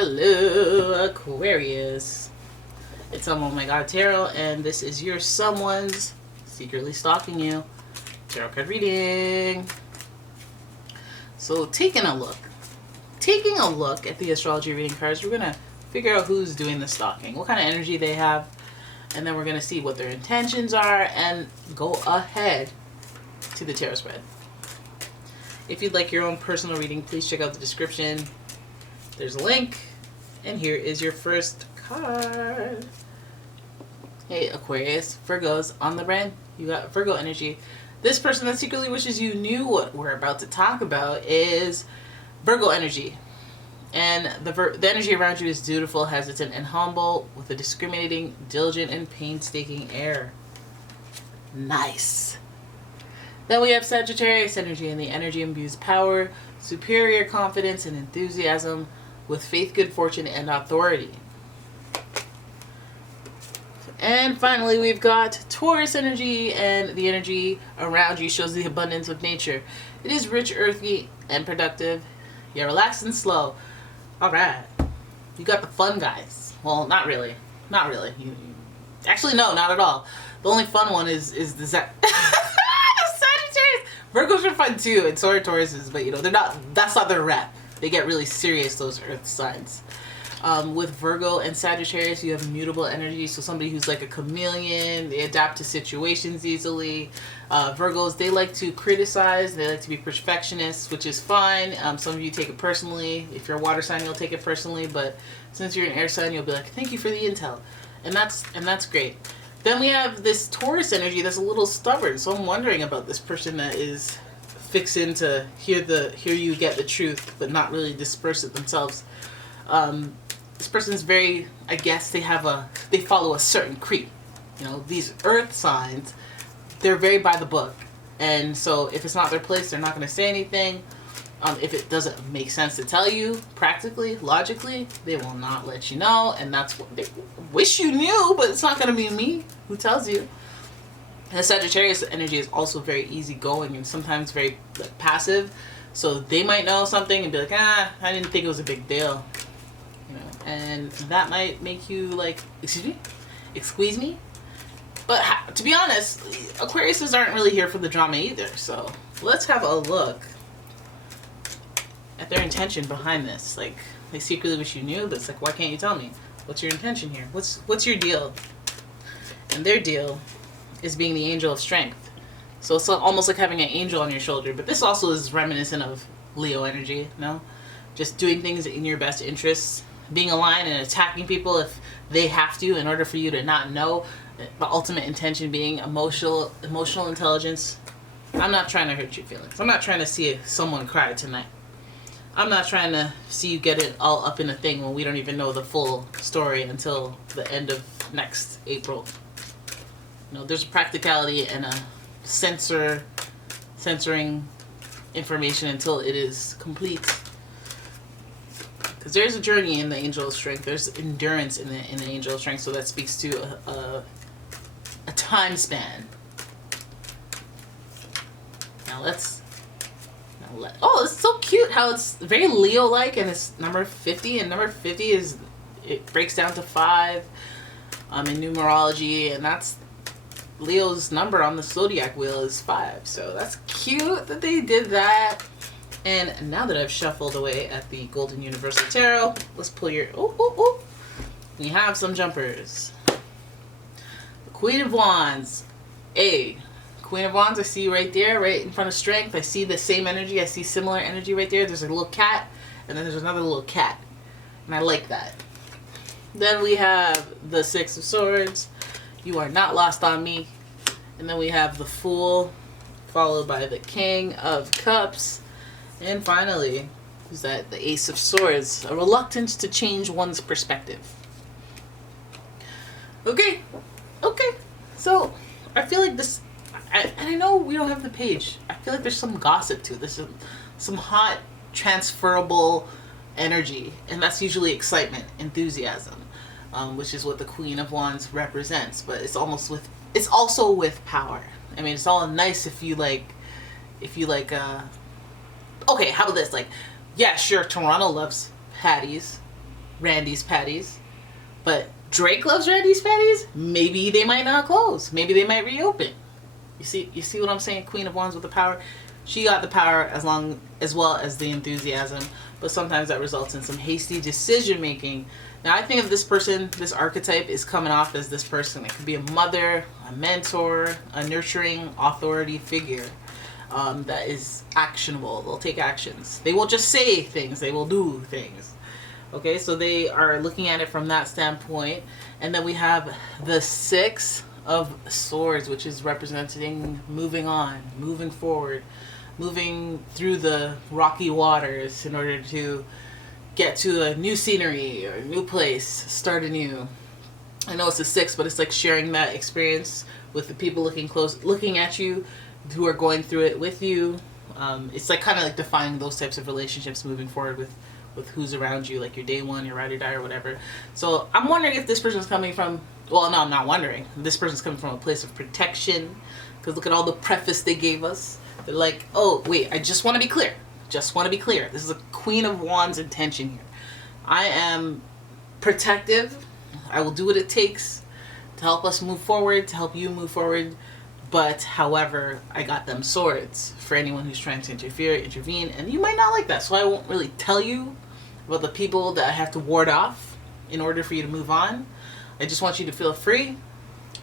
Hello, Aquarius. It's umomgtarot, and this is your someone's secretly stalking you tarot card reading. So taking a look at the astrology reading cards, we're gonna figure out who's doing the stalking, what kind of energy they have, and then we're gonna see what their intentions are and go ahead to the tarot spread. If you'd like your own personal reading, please check out the description. There's a link, and here is your first card. Hey Aquarius, Virgos on the brand. You got Virgo energy. This person that secretly wishes you knew what we're about to talk about is Virgo energy. And the energy around you is dutiful, hesitant, and humble, with a discriminating, diligent, and painstaking air. Nice. Then we have Sagittarius energy, and the energy imbues power, superior confidence, and enthusiasm, with faith, good fortune, and authority. And finally, we've got Taurus energy, and the energy around you shows the abundance of nature. It is rich, earthy, and productive. Yeah, relaxed and slow. All right. You got the fun guys. Well, not really. Not really. Actually, no, not at all. The only fun one is the Sagittarius. Virgos are fun too, and so are Tauruses, but they're not. That's not their rep. They get really serious, those earth signs. With Virgo and Sagittarius, you have mutable energy. So somebody who's like a chameleon, they adapt to situations easily. Virgos, they like to criticize. They like to be perfectionists, which is fine. Some of you take it personally. If you're a water sign, you'll take it personally. But since you're an air sign, you'll be like, thank you for the intel. And that's great. Then we have this Taurus energy that's a little stubborn. So I'm wondering about this person that is fixing to hear you get the truth, but not really disperse it themselves. This person's very, I guess they follow a certain creed. These earth signs, they're very by the book. And so if it's not their place, they're not going to say anything. If it doesn't make sense to tell you, practically, logically, they will not let you know. And that's what they wish you knew, but it's not going to be me who tells you. And Sagittarius energy is also very easygoing and sometimes very passive. So they might know something and be like, I didn't think it was a big deal. And that might make you like, excuse me? But to be honest, Aquariuses aren't really here for the drama either. So let's have a look at their intention behind this. Like, they secretly wish you knew, but it's like, why can't you tell me? What's your intention here? What's your deal? And their deal is being the angel of strength. So it's almost like having an angel on your shoulder. But this also is reminiscent of Leo energy, just doing things in your best interests, being aligned and attacking people if they have to in order for you to not know. The ultimate intention being emotional intelligence. I'm not trying to hurt your feelings. I'm not trying to see someone cry tonight. I'm not trying to see you get it all up in a thing when we don't even know the full story until the end of next April. There's a practicality and a censoring information until it is complete. Because there's a journey in the angel of strength. There's endurance in the angel of strength. So that speaks to a time span. It's so cute how it's very Leo-like, and it's number 50, and number 50 it breaks down to 5 in numerology, and that's Leo's number on the zodiac wheel is 5. So that's cute that they did that. And now that I've shuffled away at the Golden Universal Tarot, let's pull your... We have some jumpers. The Queen of Wands. Queen of Wands, I see right there, right in front of Strength. I see the same energy. I see similar energy right there. There's a little cat, and then there's another little cat. And I like that. Then we have the Six of Swords. You are not lost on me. And then we have the Fool, followed by the King of Cups. And finally, is that the Ace of Swords, a reluctance to change one's perspective. Okay. So I feel like this, and I know we don't have the page. I feel like there's some gossip to this, some hot, transferable energy, and that's usually excitement, enthusiasm, which is what the Queen of Wands represents. But it's also with power. I mean, it's all nice if you like. Okay, how about this? Like, yeah, sure, Toronto loves patties. Randy's Patties. But Drake loves Randy's Patties. Maybe they might not close. Maybe they might reopen. You see what I'm saying? Queen of Wands with the power. She got the power as well as the enthusiasm, but sometimes that results in some hasty decision making. Now I think of this person, this archetype is coming off as this person. It could be a mother, a mentor, a nurturing authority figure that is actionable. They'll take actions. They won't just say things, they will do things. Okay, so they are looking at it from that standpoint. And then we have the Six of Swords, which is representing moving on, moving forward, moving through the rocky waters in order to get to a new scenery or a new place, start anew. I know it's a 6, but it's like sharing that experience with the people looking at you, who are going through it with you. It's like kind of like defining those types of relationships moving forward with who's around you, like your day one, your ride or die or whatever. So I'm wondering if this person's coming from, well, no, I'm not wondering. This person's coming from a place of protection, because look at all the preface they gave us. They're like, oh, wait, I just want to be clear. Just want to be clear. This is a Queen of Wands intention here. I am protective. I will do what it takes to help us move forward, to help you move forward. But, however, I got them swords for anyone who's trying to intervene, and you might not like that. So I won't really tell you about the people that I have to ward off in order for you to move on. I just want you to feel free.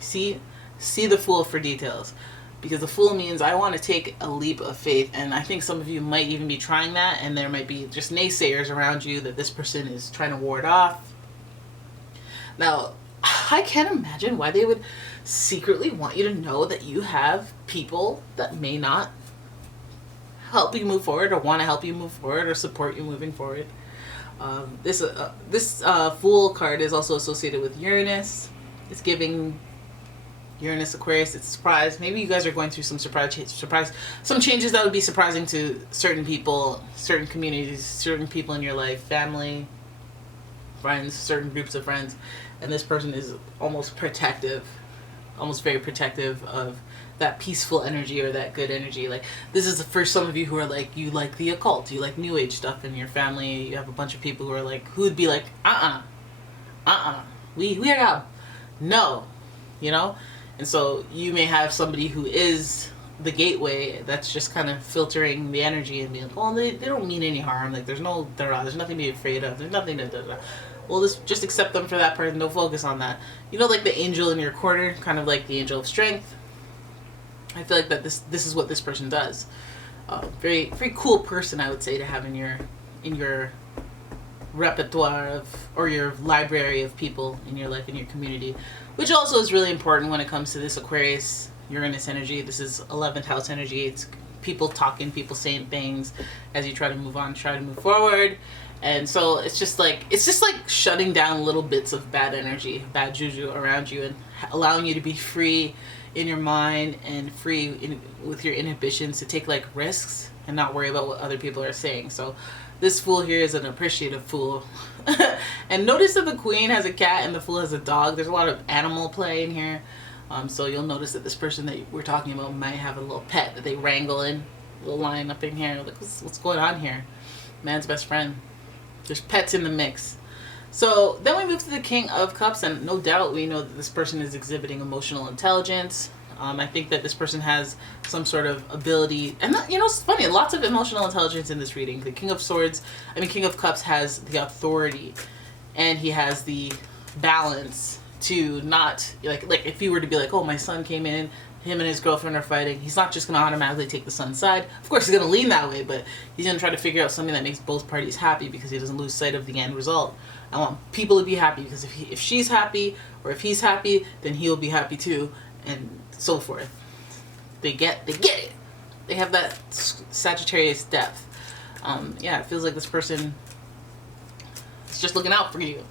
See the Fool for details. Because the Fool means I want to take a leap of faith, and I think some of you might even be trying that, and there might be just naysayers around you that this person is trying to ward off. Now, I can't imagine why they would secretly want you to know that you have people that may not help you move forward, or want to help you move forward, or support you moving forward. This Fool card is also associated with Uranus. It's giving Uranus, Aquarius, it's a surprise. Maybe you guys are going through some some changes that would be surprising to certain people, certain communities, certain people in your life, family, friends, certain groups of friends. And this person is almost protective, almost very protective of that peaceful energy or that good energy. Like, this is for some of you who are like, you like the occult, you like new age stuff in your family. You have a bunch of people who are like, who would be like, we are no, you know? And so you may have somebody who is the gateway that's just kind of filtering the energy and being like, well, they don't mean any harm. Like, there's nothing to be afraid of. There's nothing to, well, just accept them for that person. Don't focus on that. You know, like the angel in your corner, kind of like the angel of strength. I feel like that this is what this person does. Very, very cool person, I would say, to have in your repertoire of, or your library of people in your life, in your community, which also is really important when it comes to this Aquarius Uranus energy. This is 11th house energy. It's people talking, people saying things as you try to move on, try to move forward. And so it's just like shutting down little bits of bad energy, bad juju around you, and allowing you to be free in your mind and free with your inhibitions to take like risks and not worry about what other people are saying. So this Fool here is an appreciative Fool. And notice that the Queen has a cat and the Fool has a dog. There's a lot of animal play in here. So you'll notice that this person that we're talking about might have a little pet that they wrangle in. A little line up in here. Like, what's going on here? Man's best friend. There's pets in the mix. So then we move to the King of Cups, and no doubt we know that this person is exhibiting emotional intelligence. I think that this person has some sort of ability, and that, you know, it's funny, lots of emotional intelligence in this reading. The King of Cups has the authority, and he has the balance to not, like if he were to be like, oh, my son came in, him and his girlfriend are fighting, he's not just going to automatically take the son's side. Of course, he's going to lean that way, but he's going to try to figure out something that makes both parties happy, because he doesn't lose sight of the end result. I want people to be happy, because if she's happy, or if he's happy, then he'll be happy too, and so forth. They get it. They have that Sagittarius depth. Yeah, it feels like this person is just looking out for you.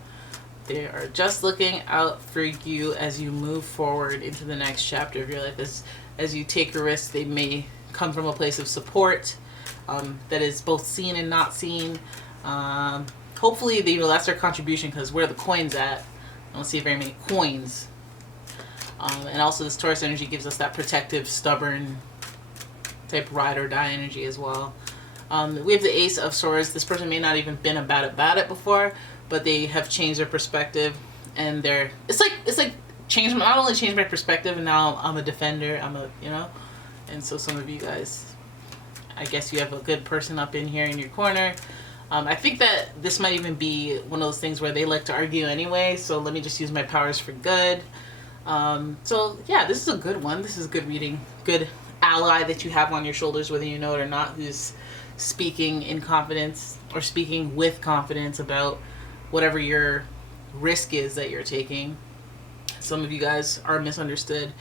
They are just looking out for you as you move forward into the next chapter of your life. As you take a risk, they may come from a place of support that is both seen and not seen. Hopefully, that's their contribution, because where are the coins at? I don't see very many coins. And also this Taurus energy gives us that protective, stubborn type ride or die energy as well. We have the Ace of Swords. This person may not even been about it before, but they have changed their perspective, and it's like changed, not only changed my perspective, and now I'm a defender, and so some of you guys, I guess you have a good person up in here in your corner. I think that this might even be one of those things where they like to argue anyway, so let me just use my powers for good. So yeah, this is a good one. This is a good reading. Good ally that you have on your shoulders, whether you know it or not, who's speaking in confidence or speaking with confidence about whatever your risk is that you're taking. Some of you guys are misunderstood,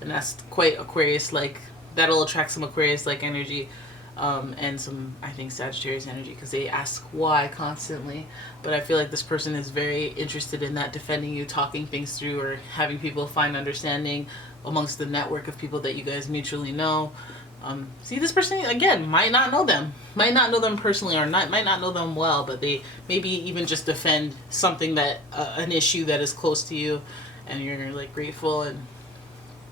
and that's quite Aquarius-like. That'll attract some Aquarius-like energy. And some, I think, Sagittarius energy, because they ask why constantly. But I feel like this person is very interested in that, defending you, talking things through, or having people find understanding amongst the network of people that you guys mutually know. See, this person, again, might not know them personally, or might not know them well, but they maybe even just defend something that, an issue that is close to you, and you're like grateful. And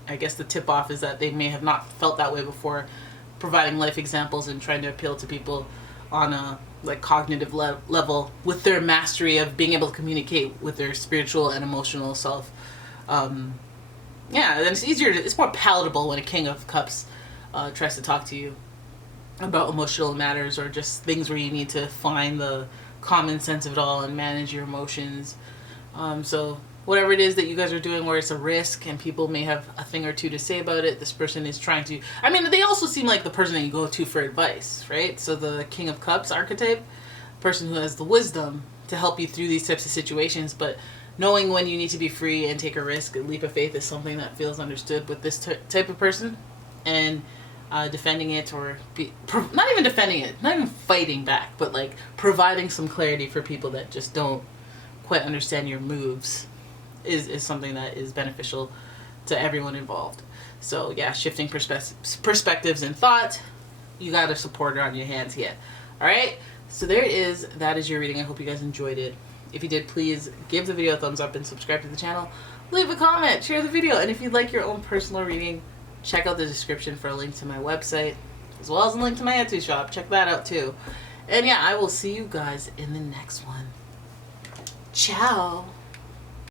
I guess the tip off is that they may have not felt that way before, providing life examples and trying to appeal to people on a like cognitive level with their mastery of being able to communicate with their spiritual and emotional self. Yeah, and it's more palatable when a King of Cups tries to talk to you about emotional matters, or just things where you need to find the common sense of it all and manage your emotions. So whatever it is that you guys are doing where it's a risk and people may have a thing or two to say about it, this person is trying to, I mean, they also seem like the person that you go to for advice, right? So the King of Cups archetype, person who has the wisdom to help you through these types of situations, but knowing when you need to be free and take a risk, a leap of faith, is something that feels understood with this type of person. And defending it, or not even defending it, not even fighting back, but like providing some clarity for people that just don't quite understand your moves is something that is beneficial to everyone involved. So yeah, shifting perspectives and thought. You got a supporter on your hands here. All right, so there it is. That is your reading. I hope you guys enjoyed it. If you did, please give the video a thumbs up and subscribe to the channel. Leave a comment, share the video, and if you'd like your own personal reading, check out the description for a link to my website, as well as a link to my Etsy shop. Check that out too. And yeah, I will see you guys in the next one. Ciao.